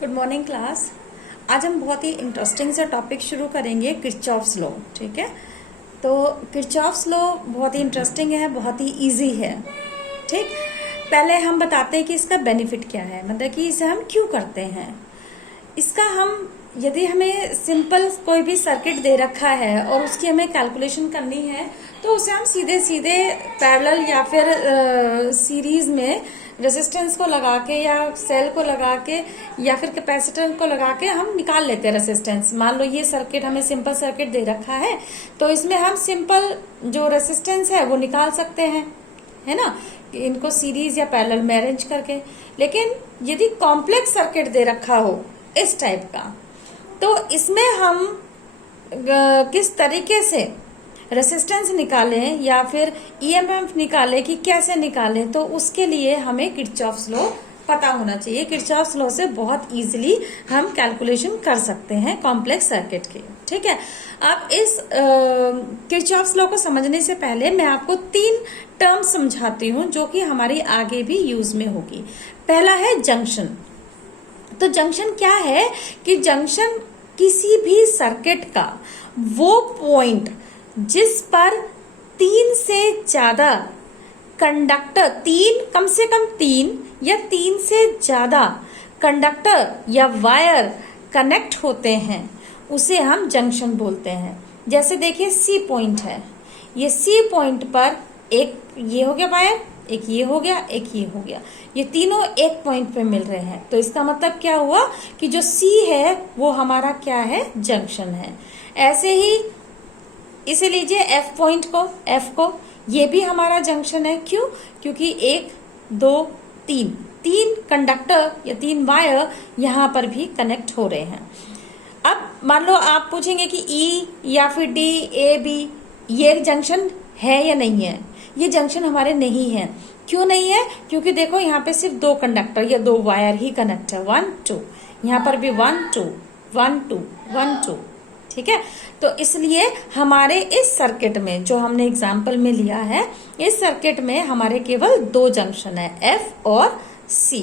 Good morning class. आज हम बहुत ही इंटरेस्टिंग सा टॉपिक शुरू करेंगे, किरचॉफ्स लॉ। ठीक है, तो किरचॉफ्स लॉ बहुत ही इंटरेस्टिंग है, बहुत ही इजी है। ठीक, पहले हम बताते हैं कि इसका बेनिफिट क्या है, मतलब कि इसे हम क्यों करते हैं। इसका हम यदि हमें सिंपल कोई भी सर्किट दे रखा है और उसकी हमें कैलकुलेशन करनी है तो उसे हम सीधे सीधे पैरेलल या फिर सीरीज में रेजिस्टेंस को लगा के या सेल को लगा के या फिर कैपेसिटर को लगा के हम निकाल लेते हैं रेजिस्टेंस। मान लो ये सर्किट हमें सिंपल सर्किट दे रखा है तो इसमें हम सिंपल जो रेजिस्टेंस है वो निकाल सकते हैं, है ना, इनको सीरीज या पैरेलल में अरेंज करके। लेकिन यदि कॉम्प्लेक्स सर्किट दे रखा हो इस टाइप का तो इसमें हम किस तरीके से रेसिस्टेंस निकालें या फिर ईएमएफ निकालें कि कैसे निकालें, तो उसके लिए हमें किरचॉफ्स लॉ पता होना चाहिए। किरचॉफ्स लॉ से बहुत इजीली हम कैलकुलेशन कर सकते हैं कॉम्प्लेक्स सर्किट के। ठीक है, अब इस किरचॉफ्स लॉ को समझने से पहले मैं आपको 3 टर्म समझाती हूँ जो कि हमारी आगे भी यूज में होगी। पहला है जंक्शन। तो जंक्शन क्या है कि जंक्शन किसी भी सर्किट का वो पॉइंट जिस पर 3 से ज्यादा कंडक्टर, कम से कम 3 या 3 से ज्यादा कंडक्टर या वायर कनेक्ट होते हैं उसे हम जंक्शन बोलते हैं। जैसे देखिए सी पॉइंट है, ये सी पॉइंट पर एक ये हो गया वायर, एक ये हो गया, एक ये हो गया, ये तीनों एक पॉइंट पे मिल रहे हैं। तो इसका मतलब क्या हुआ कि जो सी है वो हमारा क्या है, जंक्शन है। ऐसे ही इसे लीजिए एफ पॉइंट को, एफ को, ये भी हमारा जंक्शन है। क्यों? क्योंकि 1 2 3 कंडक्टर या 3 वायर यहाँ पर भी कनेक्ट हो रहे हैं। अब मान लो आप पूछेंगे कि ई या फिर डी ए बी ये जंक्शन है या नहीं है। ये जंक्शन हमारे नहीं है। क्यों नहीं है? क्योंकि देखो यहाँ पे सिर्फ 2 कंडक्टर या 2 वायर ही कनेक्ट है, 1 2, यहाँ पर भी 1 2 1 2 1 2। ठीक है, तो इसलिए हमारे इस सर्किट में जो हमने एग्जाम्पल में लिया है, इस सर्किट में हमारे केवल 2 जंक्शन है, एफ और सी।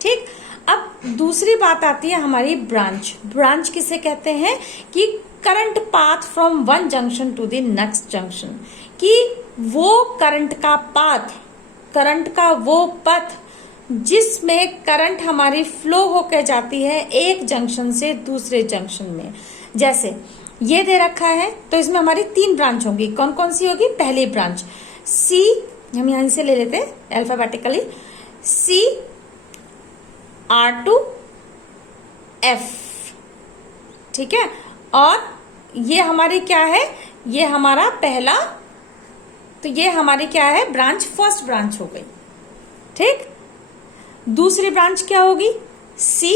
ठीक, अब दूसरी बात आती है हमारी ब्रांच। ब्रांच किसे कहते हैं कि current path from one junction to the next junction, कि वो करंट का पाथ, करंट का वो पथ जिसमें करंट हमारी फ्लो होकर जाती है एक जंक्शन से दूसरे जंक्शन में। जैसे ये दे रखा है तो इसमें हमारी 3 ब्रांच होंगी। कौन कौन सी होगी? पहली ब्रांच सी, हम यहां से ले लेते हैं अल्फाबेटिकली, सी R2 F। ठीक है, और ये हमारी क्या है, ये हमारा पहला, तो ये हमारी क्या है, ब्रांच, फर्स्ट ब्रांच हो गई। ठीक, दूसरी ब्रांच क्या होगी, सी,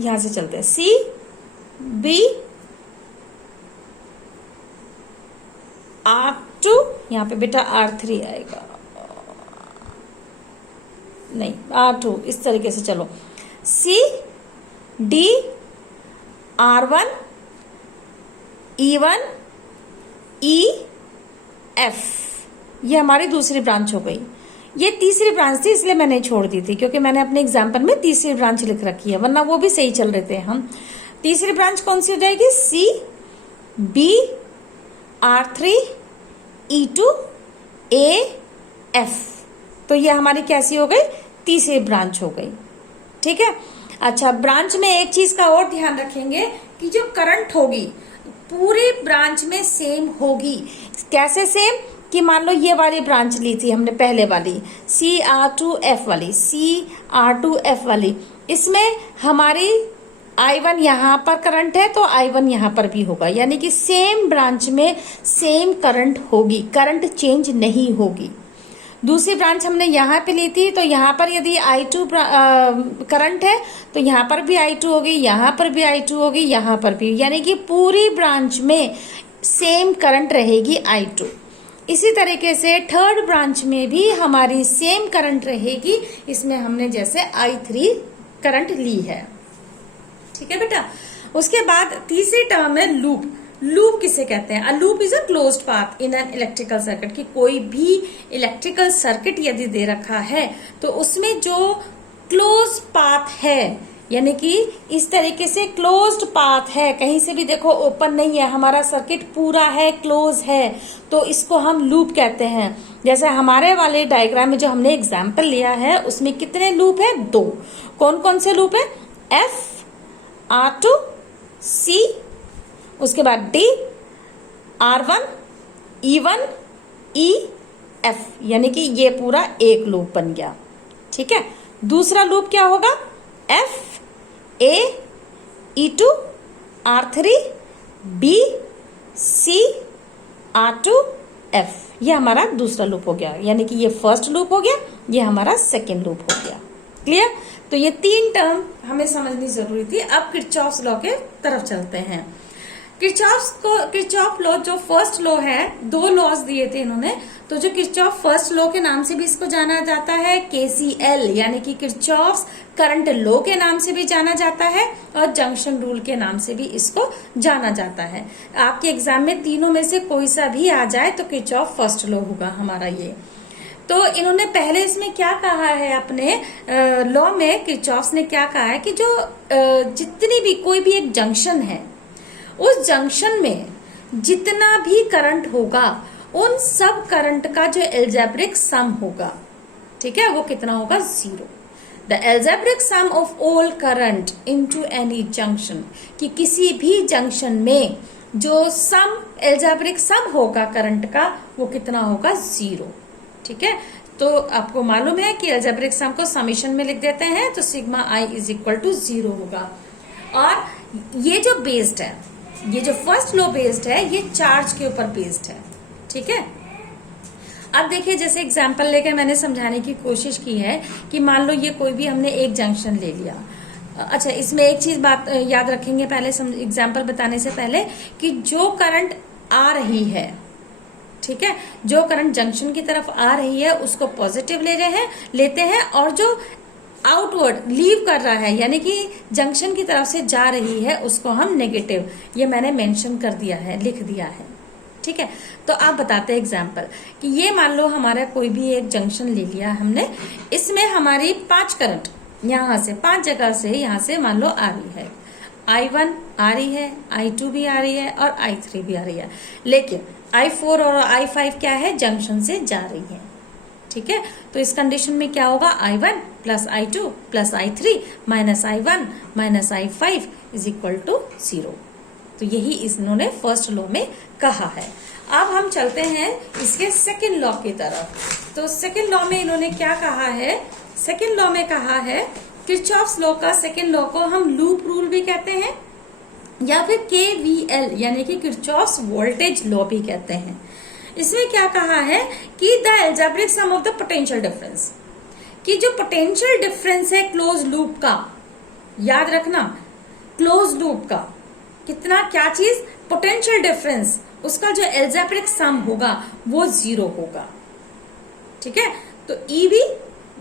यहां से चलते हैं, सी बी R2, यहां पे बेटा R3 आएगा, नहीं R2, इस तरीके से चलो, C D R1 E1 E F, ये हमारी दूसरी ब्रांच हो गई। ये तीसरी ब्रांच थी इसलिए मैंने छोड़ दी थी, क्योंकि मैंने अपने एग्जाम्पल में तीसरी ब्रांच लिख रखी है, वरना वो भी सही चल रहे थे हम। तीसरी ब्रांच कौन सी हो जाएगी, C B R3 E2 A F। तो ये हमारी कैसी हो गई, तीसरी ब्रांच हो गई। ठीक है, अच्छा, ब्रांच में एक चीज का और ध्यान रखेंगे कि जो करंट होगी पूरी ब्रांच में सेम होगी। कैसे सेम? कि मान लो ये वाली ब्रांच ली थी हमने, पहले वाली CR2F वाली, CR2F वाली, इसमें हमारी I1 यहाँ पर करंट है तो I1 यहाँ पर भी होगा, यानी कि सेम ब्रांच में सेम करंट होगी, करंट चेंज नहीं होगी। दूसरी ब्रांच हमने यहाँ पे ली थी तो यहाँ पर यदि I2 करंट है तो यहाँ पर भी I2 होगी, यहाँ पर भी I2 होगी, यहाँ पर भी, यानी कि पूरी ब्रांच में सेम करंट रहेगी I2। इसी तरीके से थर्ड ब्रांच में भी हमारी सेम करंट रहेगी, इसमें हमने जैसे I3 करंट ली है। ठीक है बेटा, उसके बाद तीसरी टर्म है लूप। लूप किसे कहते हैं? A loop is a closed path in an electrical circuit, कि कोई भी इलेक्ट्रिकल सर्किट यदि दे रखा है तो उसमें जो क्लोज पाथ है, यानी कि इस तरीके से क्लोज्ड पाथ है, कहीं से भी देखो ओपन नहीं है, हमारा सर्किट पूरा है, क्लोज है, तो इसको हम लूप कहते हैं। जैसे हमारे वाले डायग्राम में जो हमने एग्जाम्पल लिया है उसमें कितने लूप है? 2। कौन कौन से लूप है? F, R2, C, उसके बाद D, R1, E1, E, F, यानी कि ये पूरा एक लूप बन गया। ठीक है, दूसरा लूप क्या होगा? F, A, E2, R3, B, C, R2, F, ये हमारा दूसरा लूप हो गया, यानी कि ये फर्स्ट लूप हो गया, ये हमारा सेकेंड लूप हो गया। क्लियर? तो ये 3 टर्म हमें समझनी जरूरी थी। अब किरचॉफ्स लॉ के तरफ चलते हैं। किरचॉफ लॉ जो फर्स्ट लॉ है, 2 लॉज दिए थे इन्होंने, तो जो किरचॉफ फर्स्ट लॉ के नाम से भी इसको जाना जाता है, KCL यानी कि किरचॉफ्स करंट लॉ के नाम से भी जाना जाता है, और जंक्शन रूल के नाम से भी इसको जाना जाता है। आपके एग्जाम में तीनों में से कोई सा भी आ जाए तो किरचॉफ फर्स्ट लॉ होगा हमारा ये। तो इन्होंने पहले इसमें क्या कहा है, अपने लॉ में किरचॉफ्स ने क्या कहा है कि जो जितनी भी कोई भी एक जंक्शन है, उस जंक्शन में जितना भी करंट होगा उन सब करंट का जो एल्जेब्रिक सम होगा, ठीक है, वो कितना होगा? 0। The algebraic sum of all current into any junction, कि किसी भी जंक्शन में जो सम एल्जेब्रिक सम होगा करंट का वो कितना होगा? 0। ठीक है, तो आपको मालूम है कि एल्जेब्रिक सम को समेशन में लिख देते हैं, तो sigma i is equal to 0 होगा। और ये जो बेस्ड है, ये जो फर्स्ट लॉ बेस्ड है, ये चार्ज के ऊपर बेस्ड है। ठीक है, अब देखिए जैसे एग्जांपल लेके मैंने समझाने की कोशिश की है कि मान लो ये कोई भी हमने एक जंक्शन ले लिया। अच्छा, इसमें एक चीज बात याद रखेंगे पहले एग्जांपल बताने से पहले, कि जो करंट आ रही है, ठीक है, जो करंट जंक्शन की तरफ आ रही है उसको पॉजिटिव लेते हैं, और जो आउटवर्ड लीव कर रहा है यानी कि जंक्शन की तरफ से जा रही है उसको हम नेगेटिव, ये मैंने मेंशन कर दिया है, लिख दिया है। ठीक है, तो आप बताते हैं एग्जांपल कि ये मान लो हमारा कोई भी एक जंक्शन ले लिया हमने, इसमें हमारी 5 करंट यहाँ से 5 जगह से यहाँ से मान लो आ रही है। I1 आ रही है, I2 भी आ रही है और I3 भी आ रही है, लेकिन I4 और I5 क्या है? जंक्शन से जा रही है। ठीक है, तो इस कंडीशन में क्या होगा? I1 plus I2 plus I3 minus I1 minus I5 is equal to 0। तो यही इन्होंने फर्स्ट लॉ में कहा है। अब हम चलते हैं इसके सेकेंड लॉ की तरफ। तो सेकेंड लॉ में इन्होंने क्या कहा है? सेकेंड लॉ में कहा है, किरचॉफ्स लॉ का सेकेंड लॉ को हम लूप रूल भी कहते हैं, या फिर KVL यानी कि किरचॉफ्स वोल्टेज लॉ भी कहते हैं। इसमें क्या कहा है कि the algebraic sum of the potential difference, कि जो पोटेंशियल डिफरेंस है क्लोज लूप का, याद रखना, क्लोज लूप का कितना, क्या चीज? पोटेंशियल डिफरेंस, उसका जो एल्जेब्रिक सम होगा वो 0 होगा। ठीक है, तो EV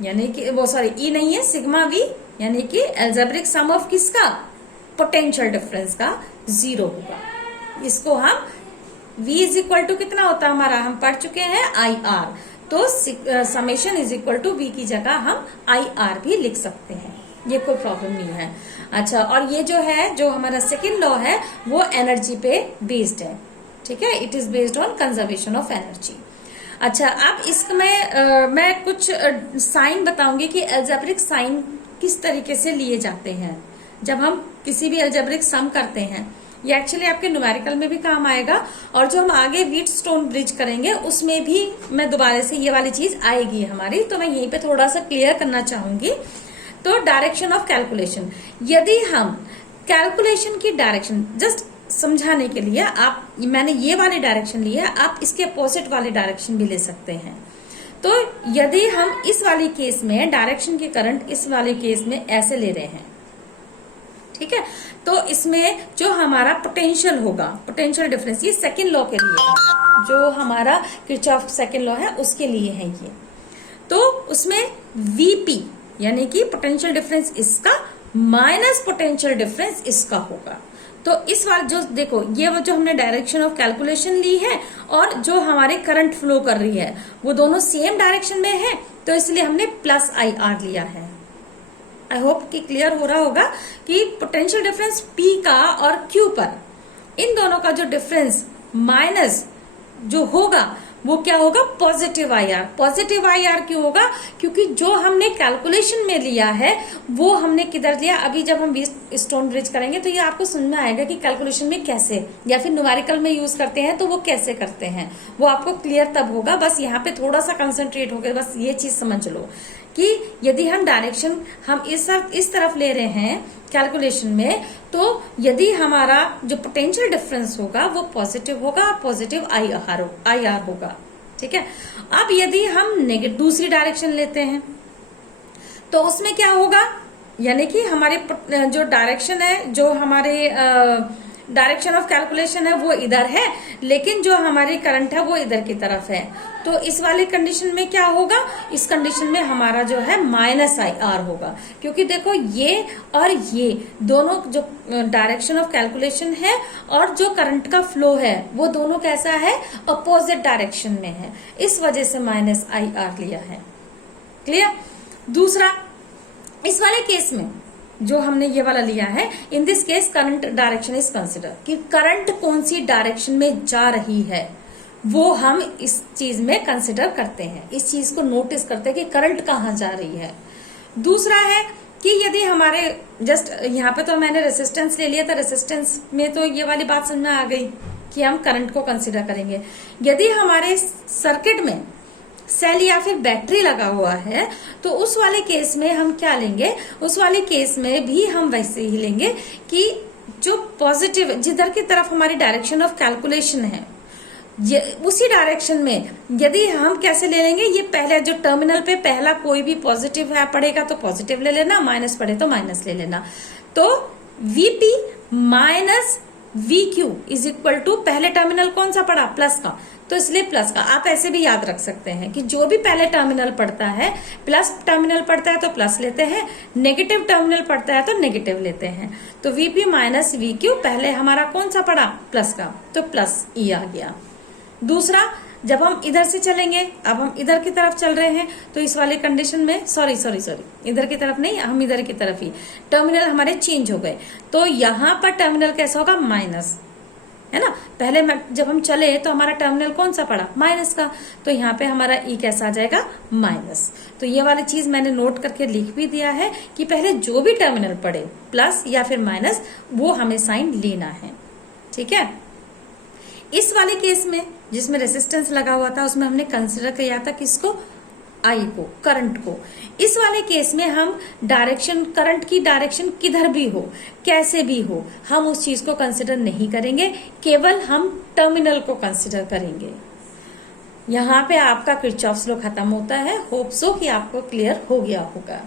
यानी कि वो E नहीं है, सिग्मा V यानी कि एल्जेब्रिक सम ऑफ किसका? पोटेंशियल डिफरेंस का 0 होगा। इसको हम V इज इक्वल टू कितना होता है हमारा, हम पढ़ चुके हैं IR, तो summation is equal to V की जगह हम IR भी लिख सकते हैं, ये कोई प्रॉब्लम नहीं है। अच्छा, और ये जो है, जो हमारा सेकेंड लॉ है वो एनर्जी पे बेस्ड है। ठीक है, it is based on conservation of energy. अच्छा, अब इसमें मैं कुछ साइन बताऊंगी कि एल्जेब्रिक साइन किस तरीके से लिए जाते हैं जब हम किसी भी एल्जेब्रिक सम करते हैं। ये एक्चुअली आपके न्यूमेरिकल में भी काम आएगा, और जो हम आगे व्हीटस्टोन ब्रिज करेंगे उसमें भी मैं दोबारा से ये वाली चीज आएगी हमारी, तो मैं यहीं पे थोड़ा सा क्लियर करना चाहूंगी। तो डायरेक्शन ऑफ कैलकुलेशन, यदि हम कैलकुलेशन की डायरेक्शन जस्ट समझाने के लिए, मैंने ये वाली डायरेक्शन ली है, आप इसके अपोजिट वाली डायरेक्शन भी ले सकते हैं। तो यदि हम इस वाली केस में डायरेक्शन की करंट इस वाले केस में ऐसे ले रहे हैं, ठीक है, तो इसमें जो हमारा पोटेंशियल होगा, पोटेंशियल डिफरेंस, ये सेकेंड लॉ के लिए है, जो हमारा किरचॉफ सेकेंड लॉ है उसके लिए है ये। तो उसमें VP यानी कि पोटेंशियल डिफरेंस इसका माइनस पोटेंशियल डिफरेंस इसका होगा। तो इस बार जो देखो ये वो जो हमने डायरेक्शन ऑफ कैलकुलेशन ली है और जो हमारे करंट फ्लो कर रही है वो दोनों सेम डायरेक्शन में है, तो इसलिए हमने प्लस IR लिया है। आई होप कि क्लियर हो रहा होगा कि पोटेंशियल डिफरेंस P का और Q पर इन दोनों का जो डिफरेंस माइनस जो होगा वो क्या होगा, पॉजिटिव IR। पॉजिटिव IR क्यों होगा, क्योंकि जो हमने कैलकुलेशन में लिया है वो हमने किधर लिया। अभी जब हम स्टोन ब्रिज करेंगे तो ये आपको समझ में आएगा कि कैलकुलेशन में कैसे या फिर न्यूमेरिकल में यूज करते हैं तो वो कैसे करते हैं, वो आपको क्लियर तब होगा। बस यहाँ पे थोड़ा सा कंसंट्रेट हो गया, बस ये चीज समझ लो कि यदि हम डायरेक्शन हम इस तरफ ले रहे हैं कैलकुलेशन में, तो यदि हमारा जो पोटेंशियल डिफरेंस होगा वो पॉजिटिव होगा, पॉजिटिव IR होगा, ठीक है। अब यदि हम नेगेटिव दूसरी डायरेक्शन लेते हैं तो उसमें क्या होगा, यानी कि हमारे जो डायरेक्शन है, जो हमारे डायरेक्शन ऑफ कैलकुलेशन है वो इधर है, लेकिन जो हमारी करंट है वो इधर की तरफ है। तो इस वाली कंडीशन में क्या होगा, इस कंडीशन में हमारा जो है माइनस IR होगा, क्योंकि देखो ये और ये दोनों जो डायरेक्शन ऑफ कैलकुलेशन है और जो करंट का फ्लो है वो दोनों कैसा है, अपोजिट डायरेक्शन में है, इस वजह से माइनस IR लिया है। क्लियर। दूसरा, इस वाले केस में जो हमने ये वाला लिया है, in this case current direction is consider, कि करंट कौन सी डायरेक्शन में जा रही है वो हम इस चीज में कंसिडर करते हैं, इस चीज को नोटिस करते हैं कि करंट कहाँ जा रही है। दूसरा है कि यदि हमारे जस्ट यहाँ पे तो मैंने रेसिस्टेंस ले लिया था, रेसिस्टेंस में तो ये वाली बात समझ में आ गई कि हम करंट को कंसिडर करेंगे। यदि हमारे सर्किट में सेल या फिर बैटरी लगा हुआ है तो उस वाले केस में हम क्या लेंगे, उस वाले केस में भी हम वैसे ही लेंगे कि जो पॉजिटिव जिधर की तरफ हमारी डायरेक्शन ऑफ कैलकुलेशन है उसी डायरेक्शन में यदि हम कैसे ले लेंगे, ये पहले जो टर्मिनल पे पहला कोई भी पॉजिटिव है पड़ेगा तो पॉजिटिव ले लेना, माइनस पड़े तो माइनस ले लेना। तो VP minus VQ is equal to पहले टर्मिनल कौन सा पड़ा, प्लस का, तो इसलिए प्लस का। आप ऐसे भी याद रख सकते हैं कि जो भी पहले टर्मिनल पड़ता है, प्लस टर्मिनल पड़ता है तो प्लस लेते हैं, नेगेटिव टर्मिनल पड़ता है तो नेगेटिव लेते हैं। तो VP माइनस VQ पहले हमारा कौन सा पड़ा, प्लस का, तो प्लस E आ गया। दूसरा, जब हम इधर से चलेंगे, अब हम इधर की तरफ चल रहे हैं तो इस वाले कंडीशन में सॉरी इधर की तरफ नहीं, हम इधर की तरफ ही, टर्मिनल हमारे चेंज हो गए, तो यहाँ पर टर्मिनल कैसा होगा, माइनस, है ना। पहले जब हम चले तो हमारा टर्मिनल कौन सा पड़ा, माइनस का, तो यहाँ पे हमारा E कैसा आ जाएगा, माइनस। तो ये वाली चीज मैंने नोट करके लिख भी दिया है कि पहले जो भी टर्मिनल पड़े प्लस या फिर माइनस वो हमें साइन लेना है, ठीक है। इस वाले केस में जिसमें रेसिस्टेंस लगा हुआ था उसमें हमने कंसिडर किया था किसको, I को, करंट को। इस वाले केस में हम डायरेक्शन, करंट की डायरेक्शन किधर भी हो, कैसे भी हो, हम उस चीज को कंसिडर नहीं करेंगे, केवल हम टर्मिनल को कंसिडर करेंगे। यहाँ पे आपका किरचॉफ्स लॉ खत्म होता है। होप सो कि आपको क्लियर हो गया होगा।